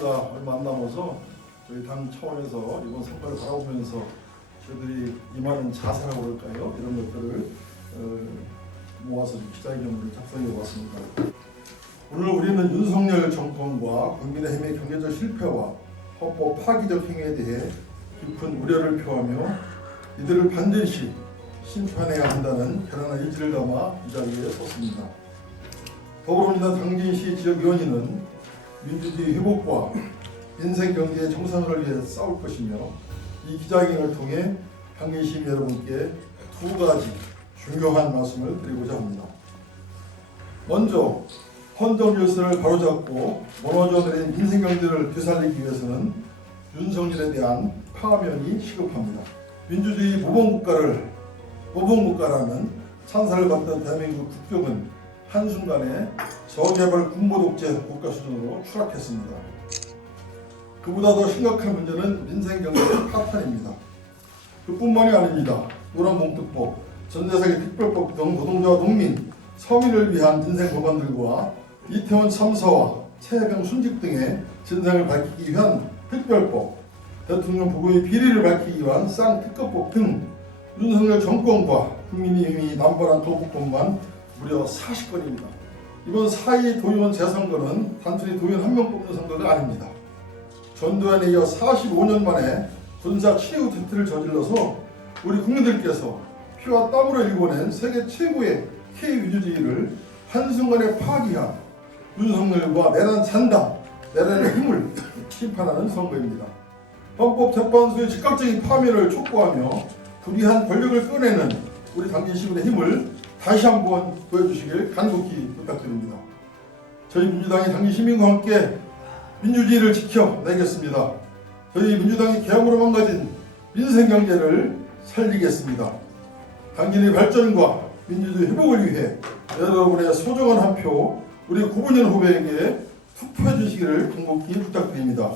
선거가 얼마 안 남아서 저희 당 차원에서 이번 선거를 바라보면서 저희들이 임하는 자세라고 그럴까요? 이런 것들을 어, 모아서 기자회견문을 작성해 보았습니다. 오늘 우리는 윤석열 정권과 국민의 힘의 경제적 실패와 헌법 파기적 행위에 대해 깊은 우려를 표하며 이들을 반드시 심판해야 한다는 결연한 의지를 담아 이 자리에 섰습니다. 더불어민주당 당진시 지역위원회는 민주주의 회복과 인생 경제의 정상을 위해 싸울 것이며 이 기자회견을 통해 당진시 여러분께 두 가지 중요한 말씀을 드리고자 합니다. 먼저 헌정 질서를 바로잡고 무너져 내린 민생 경제를 되살리기 위해서는 윤석열에 대한 파면이 시급합니다. 민주주의 모범국가를 모범국가라는 찬사를 받던 대한민국 국격은 한순간에 저개발 군부독재 국가 수준으로 추락했습니다. 그보다 더 심각한 문제는 민생 경제 파탄입니다. 그뿐만이 아닙니다. 노란봉투법, 전자사기 특별법 등 노동자와 농민, 서민을 위한 민생 법안들과 이태원 참사와 최해병 순직 등의 진상을 밝히기 위한 특별법, 대통령 보고의 비리를 밝히기 위한 쌍특검법 등 윤석열 정권과 국민의힘이 남발한 거부권만 무려 40건입니다. 이번 4.2 도의원 재선거는 단순히 도의원 한 명 뽑는 선거가 아닙니다. 전두환에 이어 45년 만에 군사 최후 대투를 저질러서 우리 국민들께서 피와 땀으로 일궈낸 세계 최고의 K 위주주의를 한순간에 파기한 윤석열과 내란 잔당, 내란의 힘을 심판하는 선거입니다. 헌법재판소의 즉각적인 파면을 촉구하며 불의한 권력을 꺼내는 우리 당진 시민의 힘을 다시 한번 보여주시길 간곡히 부탁드립니다. 저희 민주당이 당진 시민과 함께 민주주의를 지켜내겠습니다. 저희 민주당이 개혁으로 망가진 민생 경제를 살리겠습니다. 당진의 발전과 민주주의 회복을 위해 여러분의 소중한 한 표 우리 구분현 후보에게 투표해 주시기를 간곡히 부탁드립니다.